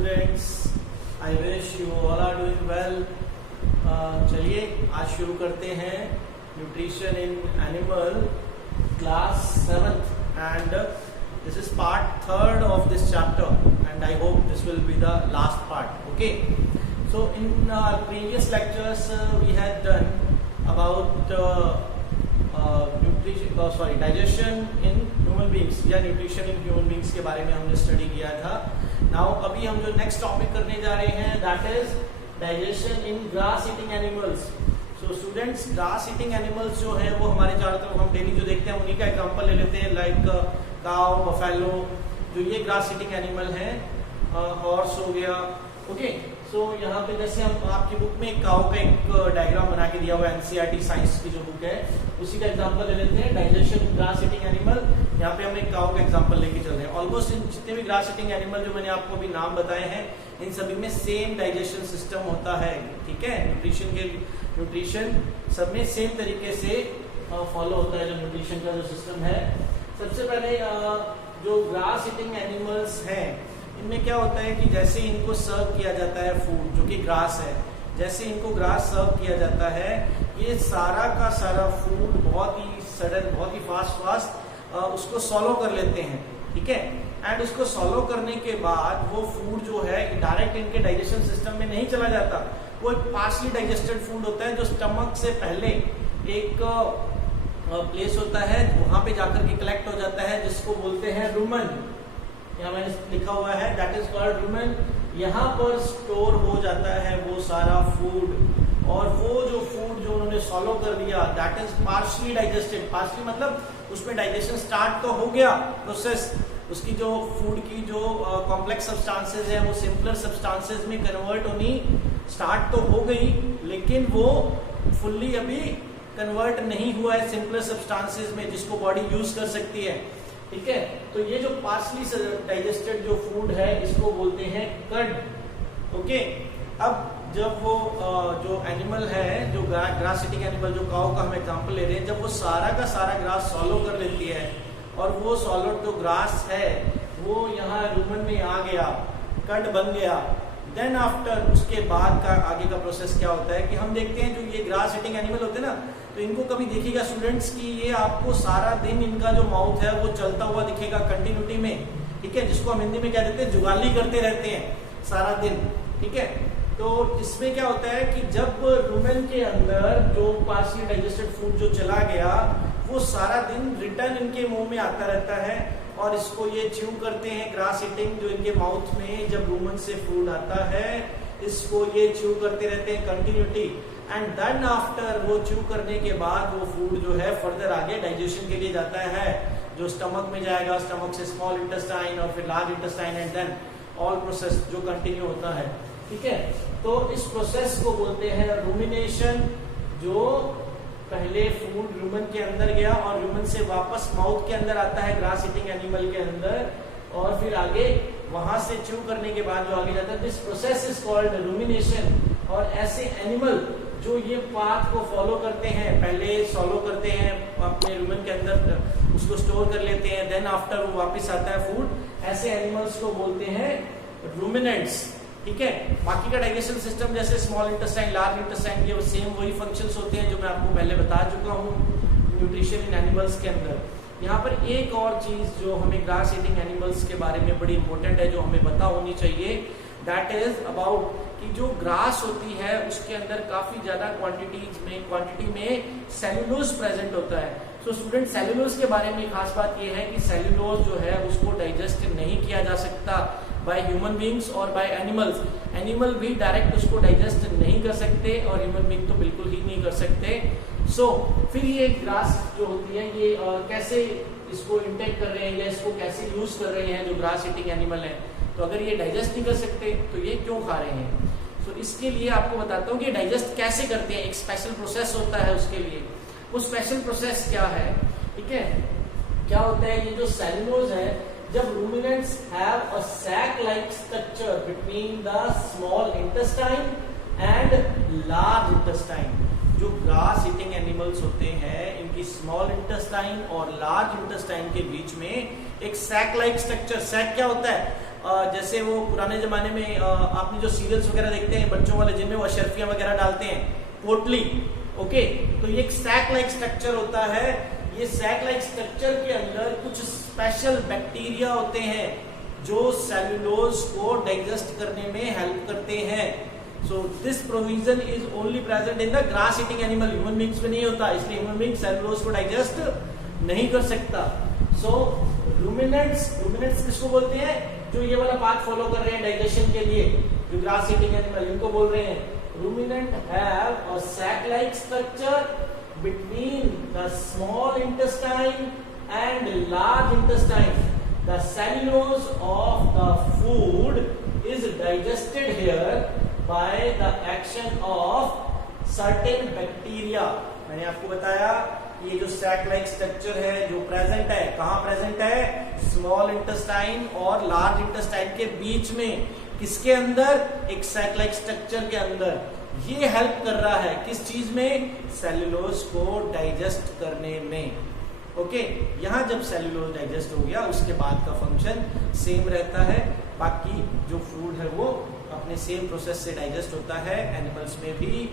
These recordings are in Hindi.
students. I wish you all are doing well. चलिए आज शुरू करते हैं nutrition in animal class 7th and this is part 3rd of this chapter and I hope this will be the last part. Okay, so in previous lectures we had done about digestion in human beings या न्यूट्रिशन इन ह्यूमन बींग्स के बारे में हमने स्टडी किया था. नाउ अभी हम जो नेक्स्ट टॉपिक करने जा रहे हैं that is digestion in grass eating animals. So students, grass eating animals जो है वो हमारे चारों तरफ हम डेली जो देखते हैं उन्हीं का एग्जांपल ले लेते हैं, लाइक काउ, बफेलो, जो ये ग्रास ईटिंग एनिमल है. हॉर्स हो गया. ओके, सो यहाँ पे जैसे हम आपकी बुक में काउ का एक डायग्राम बना के दिया हुआ है, एनसीईआरटी साइंस की जो बुक है उसी का एग्जांपल ले लेते हैं, डाइजेशन इन ग्रास ईटिंग एनिमल. यहाँ पे हम एक काउ का एग्जांपल लेके चल रहे हैं. ऑलमोस्ट इन जितने भी ग्रास ईटिंग एनिमल जो मैंने आपको अभी नाम बताए हैं इन सभी में सेम डाइजेशन सिस्टम होता है. ठीक है, न्यूट्रिशन सब में सेम तरीके से फॉलो होता है जो न्यूट्रिशन का जो सिस्टम है. सबसे पहले जो ग्रास ईटिंग एनिमल्स हैं इनमें क्या होता है कि जैसे इनको सर्व किया जाता है फूड जो कि ग्रास है, जैसे इनको ग्रास सर्व किया जाता है ये सारा का सारा फूड बहुत ही सडन, बहुत ही फास्ट उसको सॉलो कर लेते हैं. ठीक है, एंड उसको सॉलो करने के बाद वो फूड जो है डायरेक्ट इनके डाइजेशन सिस्टम में नहीं चला जाता. वो एक पार्शली डाइजेस्टेड फूड होता है जो स्टमक से पहले एक प्लेस होता है वहां पे जाकर के कलेक्ट हो जाता है जिसको बोलते हैं रुमन. यहाँ मैंने लिखा हुआ है दैट इज कॉल्ड रुमन. यहाँ पर स्टोर हो जाता है वो सारा फूड और वो जो फूड जो उन्होंने सॉलो कर लिया that is partially digested. Partially मतलब उसमें डाइजेशन स्टार्ट तो हो गया प्रोसेस, उसकी जो फूड की जो कॉम्प्लेक्स सब्सटेंसेस है वो सिंपलर सब्सटेंसेस में कन्वर्ट होनी स्टार्ट तो हो गई, लेकिन वो फुल्ली अभी कन्वर्ट नहीं हुआ है सिंपलर सब्सटेंसेस में जिसको बॉडी यूज कर सकती है. ठीक है, तो ये जो पार्शली डाइजेस्टेड जो फूड है इसको बोलते हैं कर्ड. ओके, अब जब वो जो एनिमल है जो ग्रास ईटिंग एनिमल जो काऊ का हम एग्जांपल ले रहे हैं, जब वो सारा का सारा ग्रास सॉलो कर लेती है और वो सॉलिड जो ग्रास है वो यहाँ रुमन में आ गया, कर्ड बन गया, देन आफ्टर उसके बाद का आगे का प्रोसेस क्या होता है कि हम देखते हैं जो ये ग्रास ईटिंग एनिमल होते हैं ना, तो इनको कभी देखिएगा स्टूडेंट्स कि ये आपको सारा दिन इनका जो माउथ है वो चलता हुआ दिखेगा कंटिन्यूटी में. ठीक है, जिसको हम हिंदी में क्या देते हैं, जुगाली करते रहते हैं सारा दिन. ठीक है, तो इसमें क्या होता है कि जब रुमेन के अंदर जो पार्शली डाइजेस्टेड फूड जो चला गया वो सारा दिन रिटर्न इनके मुंह में आता रहता है और इसको ये च्यू करते हैं. ग्रास ईटिंग जो इनके माउथ में जब रुमन से फूड आता है इसको ये च्यू करते रहते हैं कंटिन्यूटी, एंड देन आफ्टर वो च्यू करने के बाद वो फूड जो है फर्दर आगे डाइजेशन के लिए जाता है जो स्टमक में जाएगा, स्टमक से स्मॉल इंटेस्टाइन और फिर large intestine and then all process जो कंटिन्यू होता है. ठीक है, तो इस प्रोसेस को बोलते हैं रूमिनेशन. जो पहले फूड रुमन के अंदर गया और रुमन से वापस माउथ के अंदर आता है ग्रास ईटिंग एनिमल के अंदर और फिर आगे वहां से च्यू करने के बाद जो आगे जाता है this process is called rumination. और ऐसे एनिमल जो ये पाथ को फॉलो करते हैं, पहले सॉलो करते हैं अपने रुमन के अंदर, उसको स्टोर कर लेते हैं, देन आफ्टर वो वापस आता है फूड, ऐसे एनिमल्स को बोलते हैं रूमिनेंट्स. ठीक है, बाकी का डाइजेशन सिस्टम जैसे स्मॉल इंटेस्टाइन, लार्ज इंटेस्टाइन के सेम वही फंक्शंस होते हैं जो मैं आपको पहले बता चुका हूँ न्यूट्रिशन इन एनिमल्स के अंदर. यहाँ पर एक और चीज जो हमें ग्रास ईटिंग एनिमल्स के बारे में बड़ी इंपॉर्टेंट है जो हमें पता होनी चाहिए, दैट इज अबाउट कि जो ग्रास होती है उसके अंदर काफी ज्यादा क्वांटिटी में सेल्यूलोज प्रेजेंट होता है. सो स्टूडेंट, सेल्यूलोज के बारे में खास बात यह है कि सेल्यूलोज जो है उसको डाइजेस्ट नहीं किया जा सकता बाय ह्यूमन बींग्स और बाय एनिमल्स. एनिमल भी डायरेक्ट उसको डाइजेस्ट नहीं कर सकते और ह्यूमन बींग तो बिल्कुल ही नहीं कर सकते. सो फिर ये ग्रास जो होती है ये कैसे इसको इंटेक कर रहे हैं या इसको कैसे यूज कर रहे हैं जो ग्रास ईटिंग एनिमल है. तो अगर ये डाइजेस्ट नहीं कर सकते तो ये क्यों खा रहे हैं. तो इसके लिए आपको बताता हूँ कि डाइजेस्ट कैसे करते हैं. एक स्पेशल प्रोसेस होता है उसके लिए. वो स्पेशल प्रोसेस क्या है? ठीक है, क्या होता है ये जो सेल्यूलोज है, जब ruminants have a sac like structure between the small intestine and large intestine. जो ग्रास ईटिंग एनिमल्स होते हैं इनकी स्मॉल इंटेस्टाइन और लार्ज इंटेस्टाइन के बीच में एक सैक लाइक स्ट्रक्चर. सैक क्या होता है? जैसे वो पुराने जमाने में आपने जो सीरियल्स वगैरह देखते हैं बच्चों वाले जिनमें वो अशरफियां वगैरह डालते हैं, पोटली, ओके, तो ये एक सैक लाइक स्ट्रक्चर होता है। ये सैक लाइक स्ट्रक्चर के अंदर कुछ स्पेशल बैक्टीरिया होते हैं जो सेल्यूलोज को डाइजेस्ट करने में हेल्प करते हैं। So this provision is only present in the grass eating animal, human beings में नहीं होता, इसलिए ह्यूमन बींग सेल्यूलोज को डाइजेस्ट नहीं कर सकता। सो रूमिनेंट्स किसको बोलते हैं? जो ये वाला पाथ फॉलो कर रहे हैं डाइजेशन के लिए, जो ग्रास ईटिंग एनिमल, इनको बोल रहे हैं ruminant have a sac-like structure between the small intestine and large intestine. The cellulose of the food is digested here by the action of certain bacteria. मैंने आपको बताया ये जो सैक लाइक स्ट्रक्चर है जो प्रेजेंट है, कहाँ प्रेजेंट है? स्मॉल इंटेस्टाइन और लार्ज इंटेस्टाइन के बीच में। किसके अंदर? एक सैक लाइक स्ट्रक्चर के अंदर। ये हेल्प कर रहा है किस चीज में? सेल्यूलोज को डाइजेस्ट करने में। ओके, यहां जब सेल्यूलोज डाइजेस्ट हो गया उसके बाद का फंक्शन सेम रहता है, बाकी जो फूड है वो अपने सेम प्रोसेस से डाइजेस्ट होता है। एनिमल्स में भी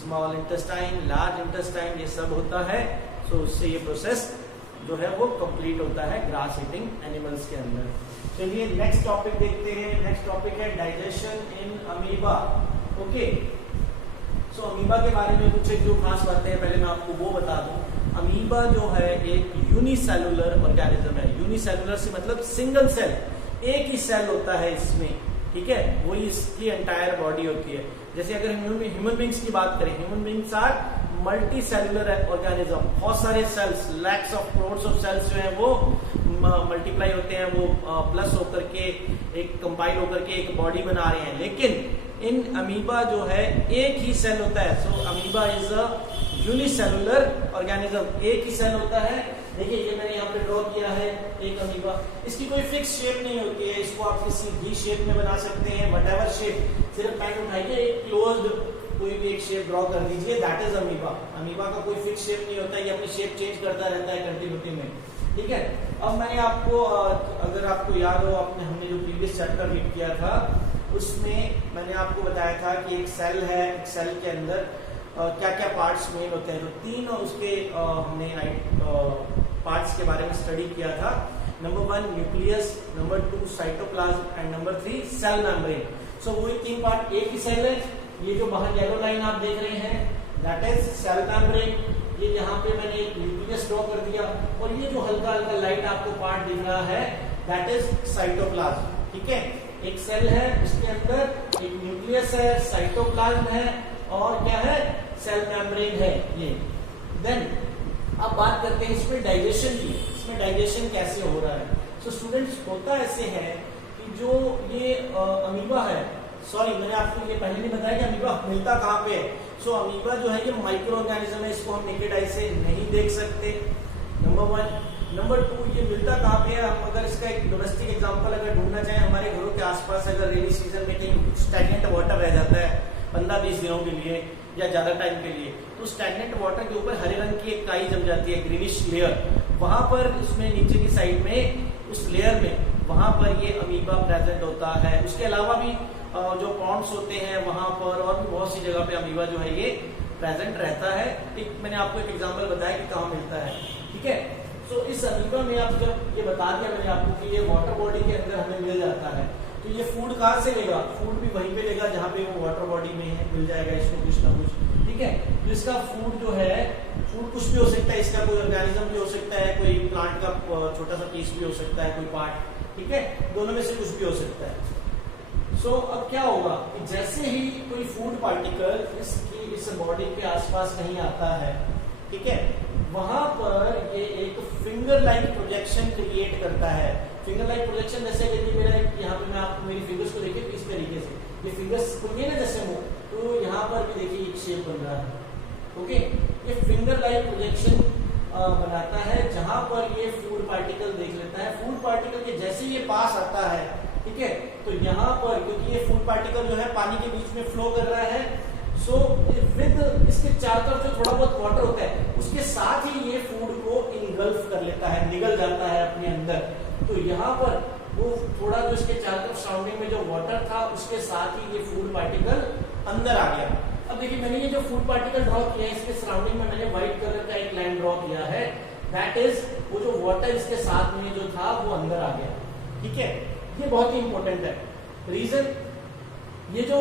स्मॉल इंटेस्टाइन, लार्ज इंटेस्टाइन, ये सब होता है। सो उससे ये प्रोसेस जो है वो कंप्लीट होता है ग्रास ईटिंग एनिमल्स के अंदर। चलिए नेक्स्ट टॉपिक देखते हैं। नेक्स्ट टॉपिक है digestion in amoeba. Okay, so amoeba के बारे में कुछ एक जो खास बातें हैं पहले मैं आपको वो बता दूं। अमीबा जो है एक यूनिसेलुलर ऑर्गेनिज्म है। यूनिसेलुलर से मतलब सिंगल सेल, एक ही सेल होता है इसमें, ठीक है, वही इसकी एंटायर बॉडी होती है। जैसे अगर ह्यूमन बींग्स की बात करें, human beings are multi cellular organism. बहुत सारे cells, lakhs of crores of cells जो है वो मल्टीप्लाई होते हैं, वो प्लस होकर के एक कंपाइल होकर के एक बॉडी बना रहे हैं। लेकिन इन अमीबा जो है एक ही सेल होता है। So amoeba is a unicellular organism, एक ही सेल होता है। देखिए ये मैंने यहाँ पे ड्रॉ किया है एक अमीबा। इसकी कोई फिक्स शेप नहीं होती है, इसको आप किसी भी शेप में बना सकते हैं, व्हाटएवर शेप। सिर्फ पेन उठाइए, एक क्लोज्ड कोई भी एक शेप ड्रॉ कर दीजिए, दैट इज अमीबा। अमीबा का कोई फिक्स शेप नहीं होता, ये अपनी शेप चेंज करता रहता है कंटिन्यूटी में, ठीक है। अब मैंने आपको, अगर आपको याद हो, हमने जो प्रीवियस चैप्टर रीड किया था उसमें मैंने आपको बताया था कि एक सेल है, एक सेल के अंदर क्या क्या पार्ट्स मेन होते हैं। तो तीन उसके हमने पार्ट्स के बारे में स्टडी किया था। Number 1 nucleus, number 2 cytoplasm and number 3 cell membrane. So वही तीन पार्ट, एक ही सेल है। ये जो बाहर येलो लाइन आप देख रहे हैं दैट इज सेल मेम्ब्रेन। ये यहाँ पे मैंने एक न्यूक्लियस ड्रॉ कर दिया, और ये जो हल्का हल्का लाइट आपको पार्ट दिख रहा है दैट इज साइटोप्लाज्म, ठीक है। एक सेल है, उसके अंदर एक न्यूक्लियस है, साइटोप्लाज्म है, और क्या है? सेल मेम्ब्रेन है ये। देन अब बात करते हैं इसमें डाइजेशन की, इसमें डाइजेशन कैसे हो रहा है। सो स्टूडेंट्स, होता ऐसे है कि जो ये अमीबा है, सॉरी मैंने आपको ये पहले नहीं बताया कि अमीबा मिलता कहाँ पे है। सो अमीबा जो है ये माइक्रो ऑर्गेनिज्म है, इसको हम नेकेड आई से नहीं देख सकते, नंबर 1। नंबर 2, ये मिलता कहाँ पे है? हम अगर इसका एक डोमेस्टिक एग्जांपल अगर ढूंढना चाहें, हमारे घरों के आसपास अगर रेनी सीजन में कहीं स्टैग्नेंट वाटर रह जाता है 15-20 दिनों के लिए या ज्यादा टाइम के लिए, तो स्टैग्नेंट वाटर के ऊपर हरे रंग की एक काई जम जाती है, ग्रीनिश लेयर। वहां पर उसमें नीचे की साइड में उस लेयर में वहां पर ये अमीबा प्रेजेंट होता है। उसके अलावा भी जो पॉन्ड्स होते हैं वहां पर और भी बहुत सी जगह पे अमीबा जो है ये प्रेजेंट रहता है। एक मैंने आपको एक एग्जांपल बताया कि कहाँ मिलता है, ठीक है। सो इस अमीबा में आप जब ये बता दिया मैंने आपको कि ये वाटर बॉडी के अंदर हमें मिल जाता है, तो ये फूड कहाँ से लेगा? फूड भी वहीं पे लेगा जहाँ पे वो वाटर बॉडी में है, मिल जाएगा इसको कुछ ना कुछ, ठीक है। तो इसका फूड जो है, फूड कुछ भी हो सकता है, इसका कोई ऑर्गेनिज्म भी हो सकता है, कोई प्लांट का छोटा सा पीस भी हो सकता है, कोई पार्ट, ठीक है, दोनों में से कुछ भी हो सकता है। सो अब क्या होगा कि जैसे ही कोई फूड पार्टिकल इस बॉडी के आसपास नहीं आता है, ठीक है, वहां पर ये एक फिंगर लाइक प्रोजेक्शन क्रिएट करता है। फिंगर लाइक प्रोजेक्शन जैसे देखिए मेरा यहाँ पे मैं आपको मेरी फिंगर्स को देखिए इस तरीके से, ये फिंगर्स खुलिए ना जैसे मुंह, तो यहाँ पर भी देखिए एक शेप बन रहा है, ओके। ये फिंगर लाइक प्रोजेक्शन बनाता है जहां पर ये फूड पार्टिकल देख लेता है। फूड पार्टिकल के जैसे ये पास आता है, ठीक है, तो यहाँ पर क्योंकि ये फूड पार्टिकल जो है पानी के बीच में फ्लो कर रहा है, सो विद इसके चारों तरफ जो थोड़ा बहुत वाटर होता है उसके साथ ही ये फूड को इनगल्फ कर लेता है, निगल जाता है अपने अंदर। तो यहाँ पर वो थोड़ा जो इसके चारों तरफ सराउंडिंग में जो वाटर था उसके साथ ही ये फूड पार्टिकल अंदर आ गया। अब देखिए मैंने ये जो फूड पार्टिकल ड्रॉ किया है इसके सराउंडिंग में मैंने व्हाइट कलर का एक लाइन ड्रॉ किया है, दैट इज वो जो वाटर इसके साथ में जो था वो अंदर आ गया। ठीक है, ये बहुत ही इंपॉर्टेंट है। रीजन, ये जो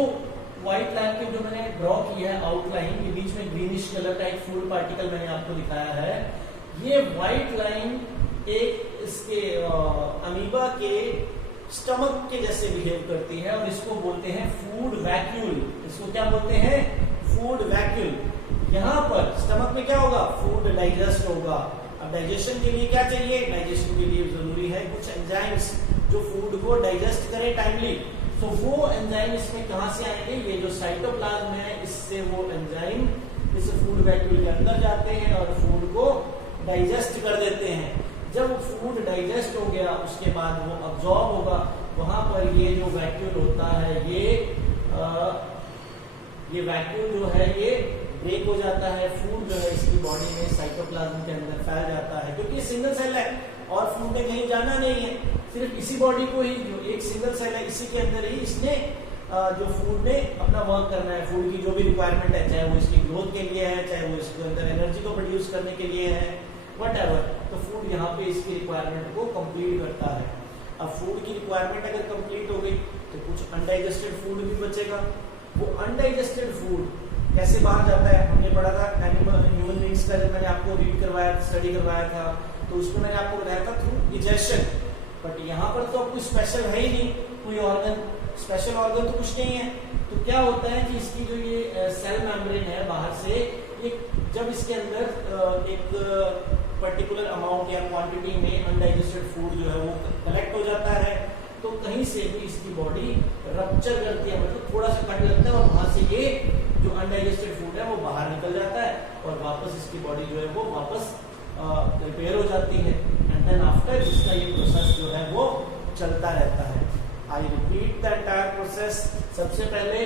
व्हाइट लाइन के जो मैंने ड्रॉ किया है आउटलाइन, ये बीच में ग्रीनिश कलर का एक फूड पार्टिकल मैंने आपको दिखाया है। ये व्हाइट लाइन एक इसके अमीबा के स्टमक के जैसे बिहेव करती है और इसको बोलते हैं फूड वैक्यूल। इसको क्या बोलते हैं? Food vacuole. यहाँ पर स्टमक में क्या होगा? फूड डाइजेस्ट होगा। अब डाइजेशन के लिए क्या चाहिए? डाइजेशन के लिए जरूरी है कुछ एंजाइम्स जो फूड को डाइजेस्ट करे टाइमली। तो वो एंजाइम इसमें कहां से आएंगे? ये जो साइटोप्लाज्म है इससे वो एंजाइम इस फूड वैक्यूल के अंदर जाते हैं और फूड को डाइजेस्ट कर देते हैं। जब फूड डाइजेस्ट हो गया उसके बाद वो अब्सॉर्ब होगा। वहां पर ये जो वैक्यूल होता है ये वैक्यूल जो है ये ब्रेक हो जाता है। फूड जो है इसकी बॉडी में साइटोप्लाज्म के अंदर फैल जाता है क्योंकि ये सिंगल सेल है और फूड ने कहीं जाना नहीं है, सिर्फ इसी बॉडी को ही, जो एक सिंगल सेल है इसी के अंदर ही इसने जो फूड ने अपना वर्क करना है। फूड की जो भी रिक्वायरमेंट है, चाहे वो इसकी ग्रोथ के लिए है, चाहे वो इसके अंदर एनर्जी को प्रोड्यूस करने के लिए है, व्हाटएवर, तो फूड यहाँ पे इसकी रिक्वायरमेंट को कंप्लीट करता है। अब फूड की रिक्वायरमेंट अगर कंप्लीट हो गई तो कुछ अनडाइजेस्टेड फूड भी बचेगा। वो अनडाइजेस्टेड फूड कैसे बाहर जाता है? हमने पढ़ा था एनिमल ह्यूमन बीइंग्स का, जब मैंने आपको रीड करवाया, स्टडी करवाया था, तो उसमें मैंने आपको बताया था थ्रू इजेशन। बट यहाँ पर तो कोई स्पेशल है ही नहीं, कोई ऑर्गन, स्पेशल ऑर्गन तो कुछ नहीं है। तो क्या होता है कि इसकी जो ये सेल मेम्ब्रेन है बाहर से, ये जब इसके अंदर एक पर्टिकुलर अमाउंट या क्वांटिटी में अनडाइजेस्टेड फूड जो है वो कलेक्ट हो जाता है, तो कहीं से भी इसकी बॉडी रप्चर करती है, मतलब थोड़ा सा कट लगता है और वहां से ये जो अनडाइजेस्टेड फूड है वो बाहर निकल जाता है और वापस इसकी बॉडी जो है वो वापस रिपेयर हो जाती है। एंड देन आफ्टर इसका ये प्रोसेस जो है वो चलता रहता है। I repeat the entire process. सबसे पहले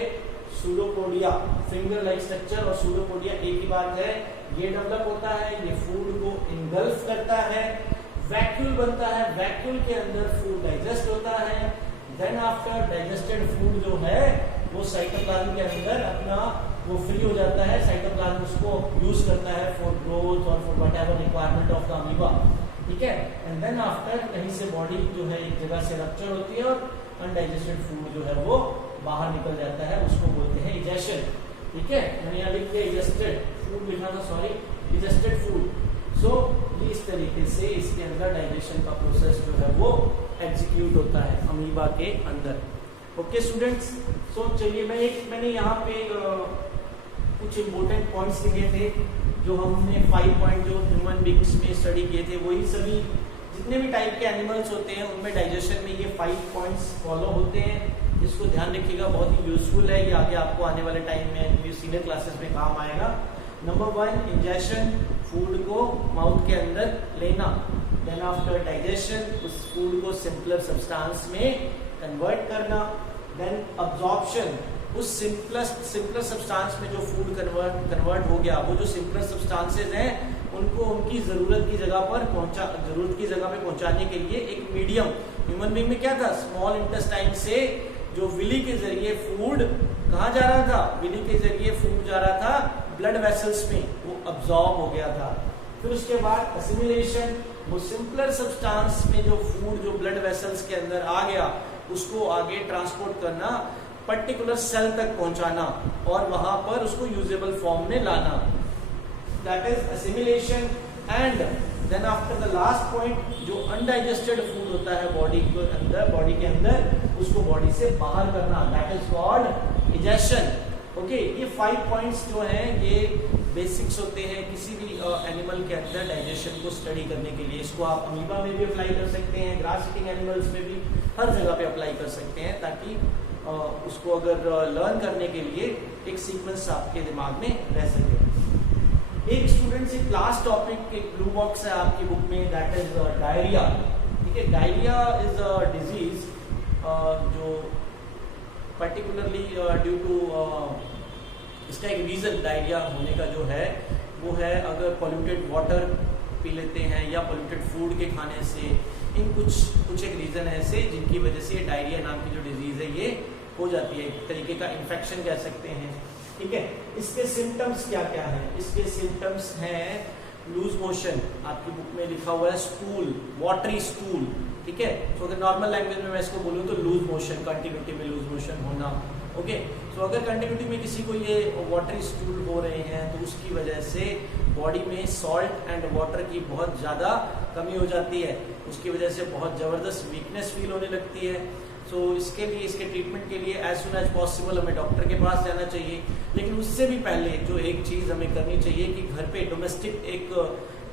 सूडोपोडिया, फिंगर लाइक स्ट्रक्चर और सूडोपोडिया एक ही बात है। ये डेवलप होता है, ये फूड को इनगल्फ करता है, वैक्यूल बनता है, वैक्यूल के अंदर फूड डाइजेस्ट होता है। देन आफ्टर डाइजेस्टेड फूड जो है वो साइटोप्लाज्म के अंदर अपना वो फ्री हो जाता है। साइटोप्लाज्म उसको यूज करता है फॉर ग्रोथ और for whatever requirement of the amoeba. ठीक है, एंड देन आफ्टर कहीं से बॉडी जो है एक जगह से रप्चर होती है और अनडाइजेस्टेड फूड जो है वो बाहर निकल जाता है, उसको बोलते हैं इजेशन। ठीक है, मैंने यहाँ लिख दिया इजेस्टेड फूड लिखा था, सॉरी, इजेस्टेड फूड। सो इस तरीके से इसके अंदर डाइजेशन का प्रोसेस जो है वो एग्जीक्यूट होता है अमीबा के अंदर। ओके स्टूडेंट्स, सो चलिए मैंने यहाँ पे कुछ इम्पोर्टेंट पॉइंट्स लिखे थे जो हमने 5 पॉइंट जो ह्यूमन बीइंग्स में स्टडी किए थे, वही सभी जितने भी टाइप के एनिमल्स होते हैं उनमें डाइजेशन में ये 5 पॉइंट्स फॉलो होते हैं। इसको ध्यान रखिएगा, बहुत ही यूजफुल है, ये आगे आपको आने वाले टाइम में सीनियर क्लासेस में काम आएगा। नंबर 1 इंजेशन, फूड को माउथ के अंदर लेना। देन आफ्टर डाइजेशन उस फूड को सिंपलर सब्सटेंस में कन्वर्ट करना। देन अब्जॉर्प्शन, उस सिंपलर सब्सटेंस में जो फूड कन्वर्ट हो गया, वो जो सिंपलर सब्सटेंसेस हैं उनको उनकी जरूरत की जगह पे पहुंचाने के लिए एक मीडियम, ह्यूमन बीइंग में क्या था, स्मॉल इंटेस्टाइन से जो विली के जरिए फूड कहाँ जा रहा था, विली के जरिए फूड जा रहा था ब्लड वेसल्स में, वो अब्सॉर्ब हो गया था। फिर उसके बाद असिमिलेशन, वो सिंपलर सब्सटेंस में जो फूड जो ब्लड वेसल्स के अंदर आ गया उसको आगे ट्रांसपोर्ट करना, पर्टिकुलर सेल तक पहुंचाना और वहां पर उसको यूजेबल फॉर्म में लाना, that is assimilation. And then after the last point, जो अनडाइजेस्टेड फूड होता है बॉडी के अंदर उसको बॉडी से बाहर करना, that is called egestion. Okay, ये 5 पॉइंट्स जो हैं ये बेसिक्स होते हैं किसी भी एनिमल के अंदर डाइजेशन को स्टडी करने के लिए। इसको आप अमीबा में भी अप्लाई कर सकते हैं, ग्रास ईटिंग एनिमल्स में भी, हर जगह पे अप्लाई कर सकते हैं, ताकि उसको अगर लर्न करने के लिए एक सीक्वेंस आपके दिमाग में रह सके। एक स्टूडेंट से क्लास टॉपिक एक ब्लू बॉक्स है आपकी बुक में, दैट इज डायरिया। ठीक है, डायरिया इज अ डिजीज जो पर्टिकुलरली ड्यू टू इसका एक रीज़न डायरिया होने का जो है वो है अगर पॉल्यूटेड वाटर पी लेते हैं या पॉल्यूटेड फूड के खाने से, इन कुछ एक रीज़न है ऐसे जिनकी वजह से डायरिया नाम की जो डिजीज़ है ये हो जाती है, एक तरीके का इन्फेक्शन कह सकते हैं। ठीक है, इसके सिम्टम्स क्या क्या हैं? इसके सिम्टम्स हैं लूज मोशन, आपकी बुक में लिखा हुआ है स्टूल, वाटरी स्टूल। ठीक है, तो अगर नॉर्मल लैंग्वेज में मैं इसको बोलूँ तो लूज मोशन, कंटिन्यूटी में लूज मोशन होना। ओके, तो अगर कंटिन्यूटी में किसी को ये वाटरी स्टूल हो रहे हैं तो उसकी वजह से बॉडी में सॉल्ट एंड वाटर की बहुत ज़्यादा कमी हो जाती है, उसकी वजह से बहुत ज़बरदस्त वीकनेस फील होने लगती है। सो इसके लिए, इसके ट्रीटमेंट के लिए एज सुन एज पॉसिबल हमें डॉक्टर के पास जाना चाहिए। लेकिन उससे भी पहले जो एक चीज़ हमें करनी चाहिए कि घर पे डोमेस्टिक एक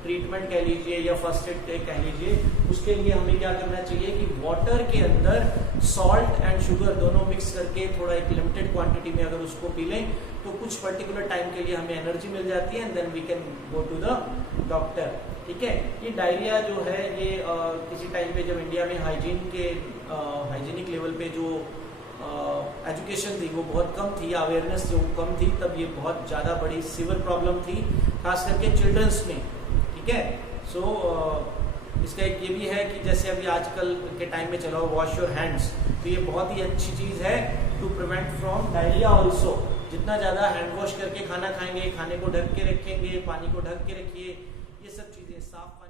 ट्रीटमेंट कह लीजिए या फर्स्ट एड कह लीजिए, उसके लिए हमें क्या करना चाहिए कि वाटर के अंदर सॉल्ट एंड शुगर दोनों मिक्स करके थोड़ा एक लिमिटेड क्वांटिटी में अगर उसको पी लें तो कुछ पर्टिकुलर टाइम के लिए हमें एनर्जी मिल जाती है and then we can go to the doctor. ठीक है, ये डायरिया जो है ये किसी टाइम पे जब इंडिया में हाइजीनिक लेवल पे जो एजुकेशन थी वो बहुत कम थी, अवेयरनेस जो कम थी, तब ये बहुत ज़्यादा बड़ी सिवियर प्रॉब्लम थी, खास करके चिल्ड्रंस में। ठीक है, सो इसका एक ये भी है कि जैसे अभी आजकल के टाइम में चला हुआ वॉश योर हैंड्स, तो ये बहुत ही अच्छी चीज़ है to prevent from diarrhoea also. जितना ज़्यादा हैंड वॉश करके खाना खाएंगे, खाने को ढक के रखेंगे, पानी को ढक के रखिए, ये सब चीज़ें साफ